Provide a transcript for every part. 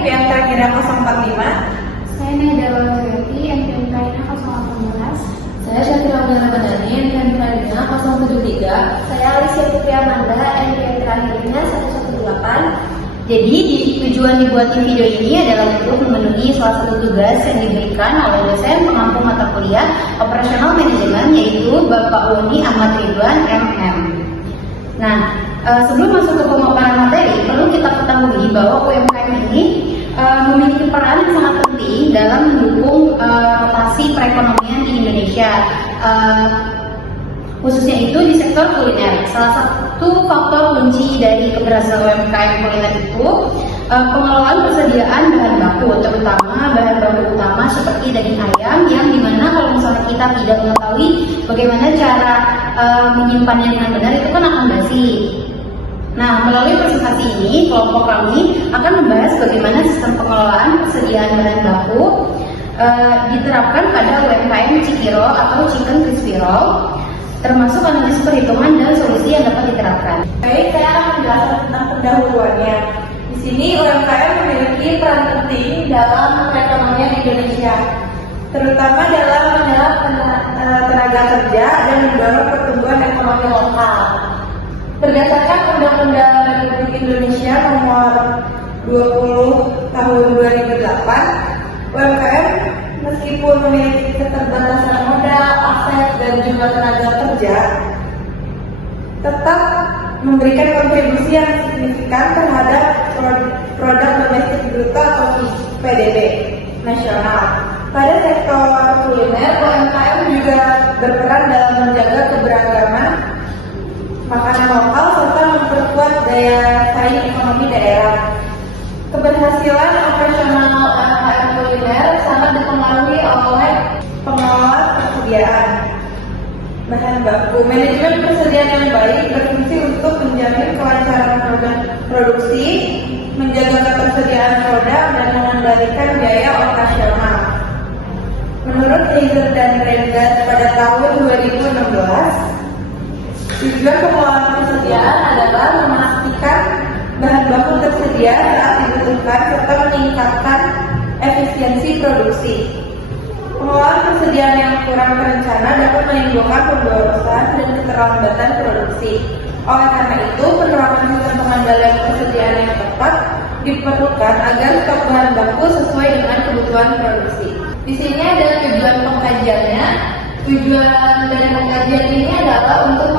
NPM terakhirnya 045. Saya Neda Wawiyati, NPM terakhirnya 018. Saya Syafira Abdullah-Madani, NPM terakhirnya 073. Saya Alicia Putri Amanda, NPM terakhirnya 118. Jadi tujuan dibuatnya video ini adalah untuk memenuhi salah satu tugas yang diberikan oleh dosen pengampu mata kuliah operasional manajemen, yaitu Bapak Woni Ahmad Ridwan MM. Nah, sebelum masuk ke pemaparan materi, perlu kita ketahui bahwa UMKM ini memiliki peran yang sangat penting dalam mendukung rotasi perekonomian di Indonesia, khususnya itu di sektor kuliner. Salah satu faktor kunci dari keberhasilan UMKM kuliner itu pengelolaan persediaan bahan baku, terutama bahan baku utama seperti daging ayam, yang dimana kalau misalnya kita tidak mengetahui bagaimana cara menyimpannya dengan benar, itu kan akan basi. Nah, melalui presentasi ini, kelompok kami akan membahas bagaimana sistem pengelolaan persediaan bahan baku diterapkan pada UMKM Cikiro atau Chicken Crispy Roll, termasuk analisis perhitungan dan solusi yang dapat diterapkan. Baik, saya akan menjelaskan tentang pendahuluannya. Di sini UMKM memiliki peran penting dalam perekonomian Indonesia, terutama dalam menyerap tenaga kerja dan mendorong pertumbuhan ekonomi lokal. Berdasarkan Undang-Undang Republik Indonesia Nomor 20 Tahun 2008, UMKM meskipun memiliki keterbatasan modal, aset, dan jumlah tenaga kerja, tetap memberikan kontribusi yang signifikan terhadap produk domestik bruto atau PDB nasional. Pada sektor kuliner, UMKM juga berperan dalam menjaga keberagaman makanan lokal serta memperkuat daya saing ekonomi daerah. Keberhasilan operasional UMKM kuliner sangat dipengaruhi oleh pengelolaan persediaan bahan baku. Manajemen persediaan yang baik berfungsi untuk menjamin kelancaran produksi, menjaga ketersediaan produk, dan mengendalikan biaya operasional. Menurut Heiser dan Rengat pada tahun 2016, tujuan pengelolaan persediaan adalah memastikan bahan baku tersedia saat dibutuhkan serta meningkatkan efisiensi produksi. Pengelolaan persediaan yang kurang terencana dapat menimbulkan pemborosan dan keterlambatan produksi. Oleh karena itu, penerapan sistem pengendalian persediaan yang tepat diperlukan agar stok bahan baku sesuai dengan kebutuhan produksi. Di sini ada tujuan pengkajiannya. Tujuan dari pengkajian ini adalah untuk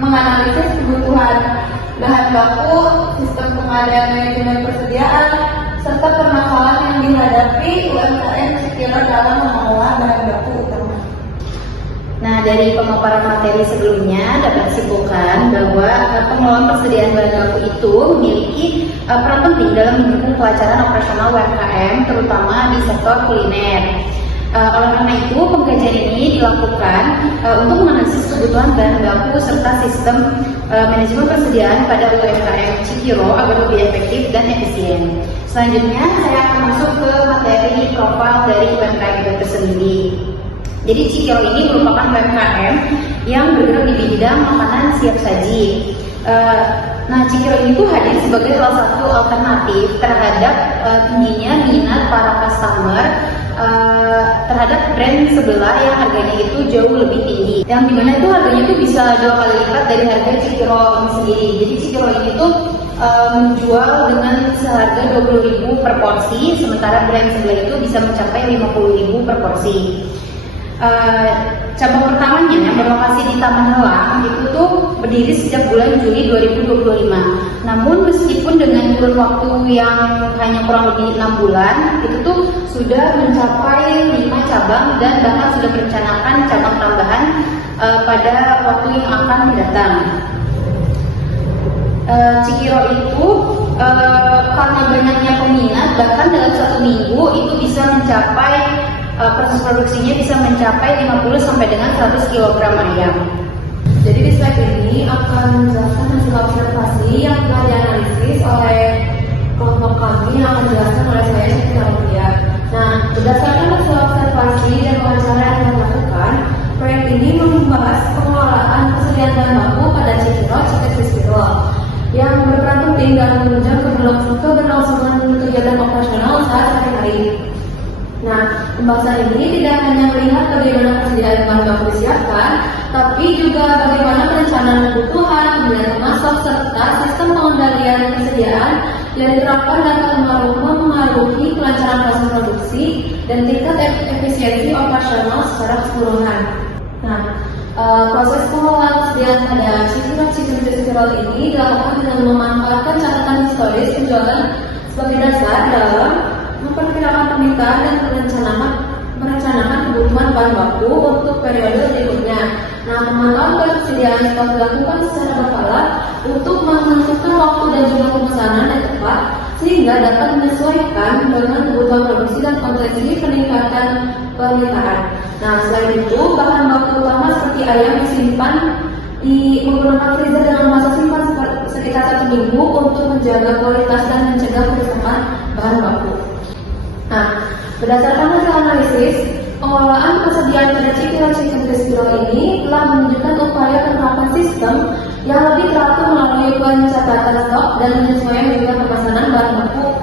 menganalisis kebutuhan bahan baku, sistem pengadaan manajemen persediaan, serta permasalahan yang dihadapi UMKM Cikiro dalam mengelola bahan baku utama. Nah, dari pemaparan materi sebelumnya dapat disimpulkan bahwa pengelolaan persediaan bahan baku itu memiliki peran penting dalam mendukung kelancaran operasional UMKM, terutama di sektor kuliner. Oleh karena itu, pengkajian ini dilakukan untuk menganalisis kebutuhan bahan baku serta sistem manajemen persediaan pada UMKM Cikiro agar lebih efektif dan efisien. Selanjutnya, saya akan masuk ke materi profil dari UMKM itu sendiri. Jadi Cikiro ini merupakan UMKM yang bergerak di bidang makanan siap saji. Nah, Cikiro ini tuh hadir sebagai salah satu alternatif terhadap tingginya minat para customer terhadap brand sebelah yang harganya itu jauh lebih tinggi, yang dimana itu harganya itu bisa 2 kali lipat dari harga Cikiro ini sendiri. Jadi Cikiro ini tuh menjual dengan seharga 20.000 per porsi, sementara brand sebelah itu bisa mencapai 50.000 per porsi. Cabang pertamanya yang berlokasi di Taman Helang itu tuh berdiri sejak bulan Juli 2025. Namun meskipun dengan kurun waktu yang hanya kurang lebih 6 bulan, itu tuh sudah mencapai 5 cabang dan bahkan sudah merencanakan cabang tambahan pada waktu yang akan mendatang. Cikiro itu karena banyaknya peminat, bahkan dalam 1 minggu itu bisa mencapai proses produksinya bisa mencapai 50 sampai dengan 100 kg ayam. Jadi di slide ini akan menjelaskan hasil observasi yang telah dianalisis oleh kelompok kami yang akan dijelaskan oleh saya Syafira Abdullah. Nah, berdasarkan hasil observasi dan wawancara yang dilakukan, proyek ini membahas pengelolaan persediaan bahan baku pada Cikiro Chicken Crispy Roll yang berperan penting dalam menunjang keberlangsungan kegiatan operasional saat sehari-hari. Nah, pembahasan ini tidak hanya melihat bagaimana persediaan bahan baku disiapkan, tapi juga bagaimana perencanaan kebutuhan, pembelian termasuk, serta sistem pengendalian persediaan yang diterapkan dapat memengaruhi kelancaran proses produksi dan tingkat efisiensi operasional secara keseluruhan. Nah, proses pengelolaan persediaan pada sistem ini dilakukan dengan memanfaatkan catatan historis penjualan sebagai dasar dalam memperkirakan permintaan dan merencanakan kebutuhan bahan baku untuk periode berikutnya. Nah, pemantauan ketersediaan stok dilakukan secara berkala untuk menentukan waktu dan jumlah pemesanan yang tepat sehingga dapat menyesuaikan dengan kebutuhan produksi dan potensi peningkatan permintaan. Nah, selain itu, bahan baku utama seperti ayam disimpan di menggunakan freezer dengan masa simpan sekitar 1 minggu untuk menjaga kualitas dan mencegah kerusakan bahan baku. Nah, berdasarkan hasil analisis, pengelolaan persediaan pada cicilan ini telah menunjukkan upaya penerapan sistem yang lebih teratur melalui pencatatan stok dan penyesuaian dengan pemesanan bahan baku.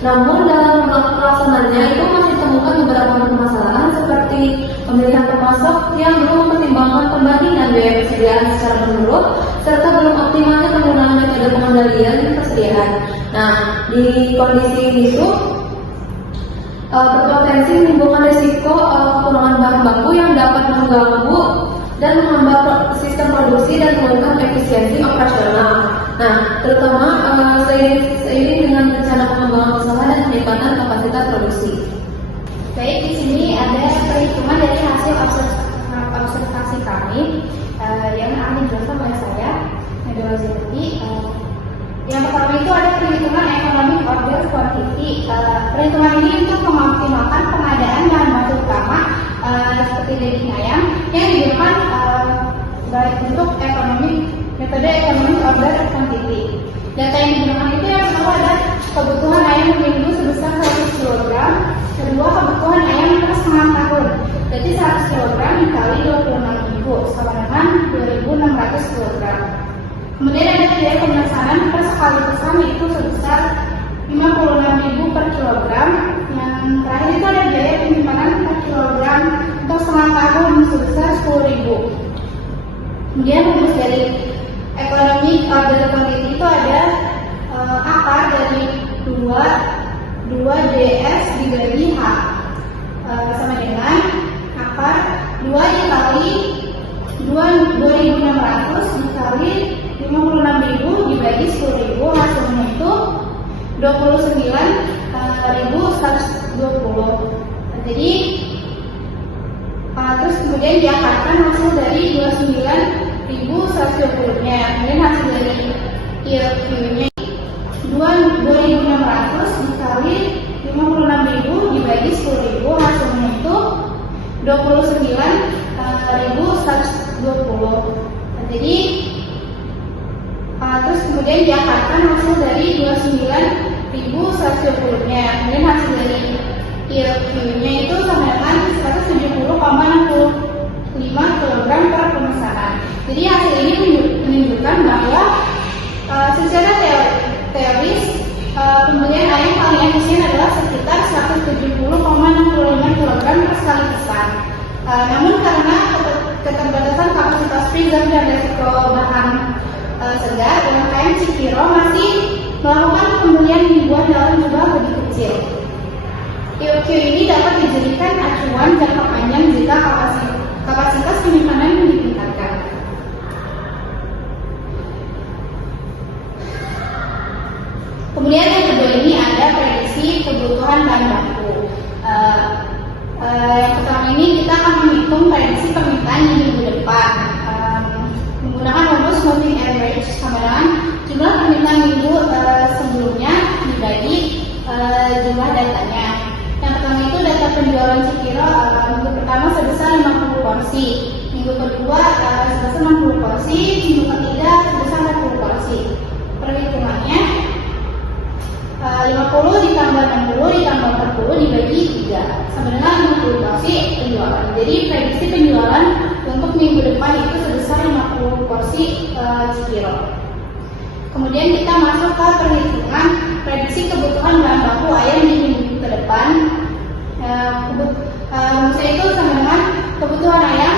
Namun dalam pelaksanaannya itu masih ditemukan beberapa permasalahan seperti pemilihan pemasok yang belum mempertimbangkan pembandingan biaya persediaan secara menurut serta belum optimalnya penggunaan metode pengendalian persediaan. Nah, di kondisi ini berpotensi menimbulkan risiko kekurangan bahan baku yang dapat mengganggu dan menghambat sistem produksi dan menurunkan efisiensi operasional. Nah, terutama seiring dengan rencana pengembangan usaha dan peningkatan kapasitas produksi. Baik, di sini ada perhitungan dari hasil observasi kami yang akan dijelaskan oleh saya, Nabila Zilfi. Yang pertama itu ada perhitungan economic order quantity. Perhitungan ini untuk mengoptimalkan pengadaan bahan baku utama seperti daging ayam yang digunakan baik untuk metode economic order quantity. Data yang digunakan itu yang pertama ada kebutuhan ayam seminggu sebesar 100 kg, kedua kebutuhan ayam per setengah tahun, jadi 100 kg dikali 26.000 sama dengan 2.600 kg. Kemudian ada biaya pemesanan per sekali pesan itu sebesar 56.000 per kilogram. Yang terakhir itu ada biaya penyimpanan per kilogram untuk setengah tahun sebesar 10.000. Kemudian rumus dari economic order quantity itu ada akar dari 2 ds dibagi H sama dengan akar 2 dikali 2.600 dikali 56.000 dibagi 10.000, hasilnya itu 29.120. Jadi terus kemudian diakarkan hasil dari 29.120-nya. Kemudian hasil dari ILQ-nya 2.600 dikali 56.000 dibagi 10.000, hasilnya itu 29.120. Jadi terus kemudian diakarkan hasil dari 29.120-nya. Kemudian hasil dari ILQ-nya itu sama dengan 170,65 kg per pemesanan. Jadi hasil ini menunjukkan bahwa secara teoris pembelian ayam paling efisien adalah sekitar 170,65 kg per sekali pesan. Namun karena keterbatasan kapasitas freezer dan resiko bahan segar, UMKM Cikiro masih melakukan pembelian ribuan dalam jumlah lebih kecil. ILQ ini dapat dijadikan acuan jangka panjang jika kapasitas penyimpanan ditingkatkan. Kemudian yang kedua ini ada prediksi kebutuhan bahan baku. Yang pertama ini kita akan menghitung prediksi permintaan di minggu depan menggunakan rumus moving average sama dengan jumlah permintaan minggu sebelumnya dibagi jumlah datanya. Yang pertama itu data penjualan Cikiro minggu pertama sebesar 50 porsi, minggu kedua sebesar 60 porsi, minggu ketiga sebesar 40 porsi. Perhitungannya 50 ditambah 60 ditambah 40 dibagi 3 sama dengan 50 porsi penjualan. Jadi prediksi penjualan untuk minggu depan itu sebesar 50 porsi Cikiro. Kemudian kita masuk ke perhitungan prediksi kebutuhan bahan baku ayam di minggu ke depan. Rumusnya itu sama dengan kebutuhan ayam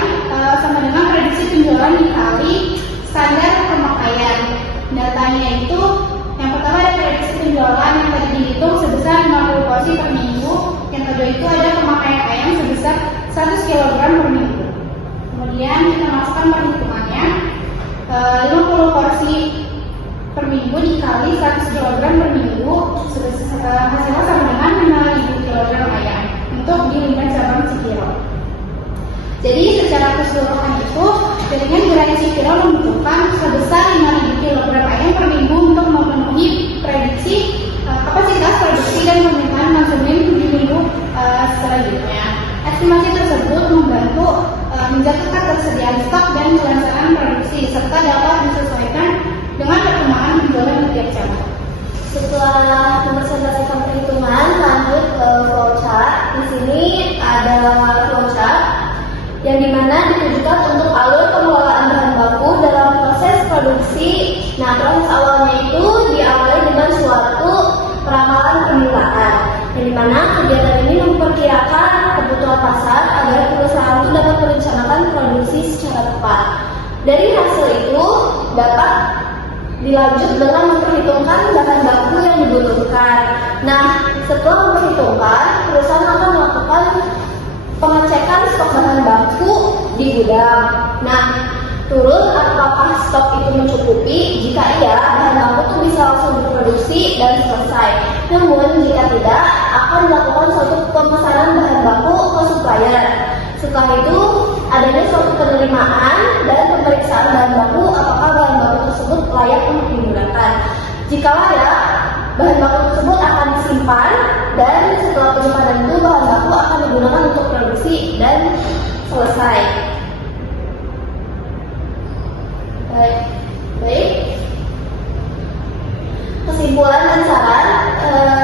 sama dengan prediksi penjualan dikali standar pemakaian. Datanya itu yang pertama ada prediksi penjualan yang tadi dihitung sebesar 50 porsi per minggu. Yang kedua itu ada pemakaian ayam sebesar 100 kg per minggu. Kemudian kita masukkan perhitungannya, 50 porsi per minggu dikali 100 kg per minggu, hasilnya sama dengan 5.000 kg ayam untuk di 5 cabang Cikiro. Jadi secara keseluruhan itu jaringan gerai Cikiro membutuhkan sebesar 5.000 kg ayam per minggu untuk memenuhi prediksi kapasitas produksi dan permintaan konsumen di minggu selanjutnya. Estimasi tersebut membantu menjatuhkan ketersediaan stok dan kelangsungan produksi serta dapat disesuaikan dengan perkembangan penjualan di tiap cabang. Setelah mempresentasikan perhitungan, lanjut ke flowchart. Di sini ada flowchart yang dimana ditujukan untuk alur pengelolaan bahan baku dalam proses produksi. Nah, proses awalnya itu diawali dengan suatu peramalan permintaan, yang dimana kegiatan ini memperkirakan kebutuhan pasar agar perusahaan itu dapat merencanakan produksi secara tepat. Dari hasil itu dapat dilanjut dengan memperhitungkan bahan baku yang dibutuhkan. Nah, setelah memperhitungkan, perusahaan akan melakukan pengecekan stok bahan baku di gudang. Nah, turun apakah stok itu mencukupi? Jika iya, bahan baku itu bisa langsung diproduksi dan selesai. Namun jika tidak, akan dilakukan suatu pemesanan bahan baku ke supplier. Setelah itu, adanya suatu penerimaan dan pemeriksaan bahan baku apakah bahan baku tersebut layak untuk digunakan. Jika layak, bahan baku tersebut akan disimpan dan setelah penyimpanan itu bahan baku akan digunakan untuk produksi dan selesai. Baik. Kesimpulan dan saran.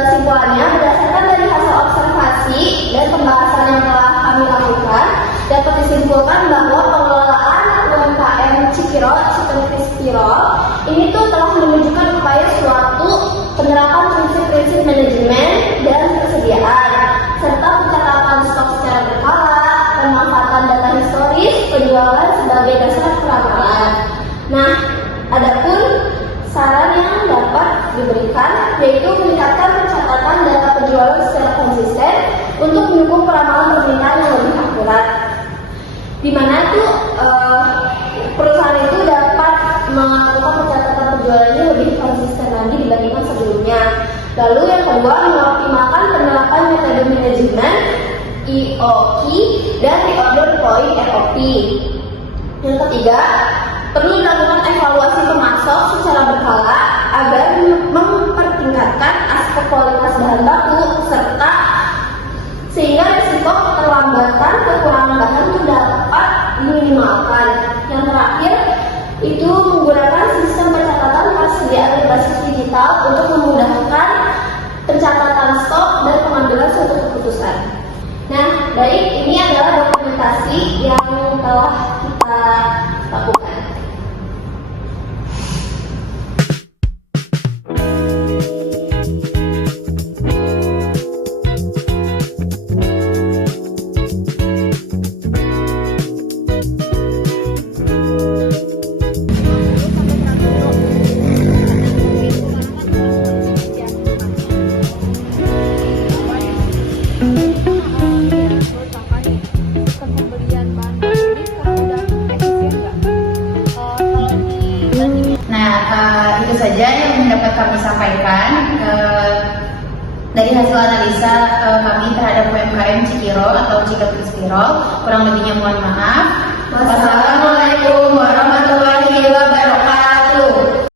Kesimpulannya berdasarkan dari hasil observasi dan pembahasan yang telah kami lakukan, dapat disimpulkan bahwa pengelolaan UMKM Cikiro Chicken Crispy Roll ini tuh telah menunjukkan upaya suatu penerapan prinsip-prinsip manajemen dan persediaan serta pencatatan stok secara berkala, pemanfaatan data historis, penjualan sebagai dasar peramalan. Nah, adapun saran yang dapat diberikan yaitu meningkatkan pencatatan data penjualan secara konsisten untuk mendukung peramalan permintaan yang lebih akurat. Di mana tuh perusahaan itu dapat melakukan pencatatan penjualannya lebih konsisten lagi dibandingkan sebelumnya. Lalu yang kedua, mengoptimalkan penerapan metode manajemen EOQ dan Reorder Point ROP. Yang ketiga, perlu dilakukan evaluasi pemasok secara berkala agar mempertingkatkan aspek kualitas bahan baku serta sehingga risiko keterlambatan kekurangan bahan itu dapat diminimalkan. Yang terakhir itu menggunakan sistem pencatatan persediaan berbasis digital untuk memudahkan pencatatan stok dan pengambilan suatu keputusan. Nah, baik, ini adalah dokumentasi yang telah kita lakukan. Itu saja yang dapat kami sampaikan dari hasil analisa kami terhadap UMKM Cikiro atau Chicken Crispy Roll. Kurang lebihnya mohon maaf. Wassalamualaikum warahmatullahi wabarakatuh.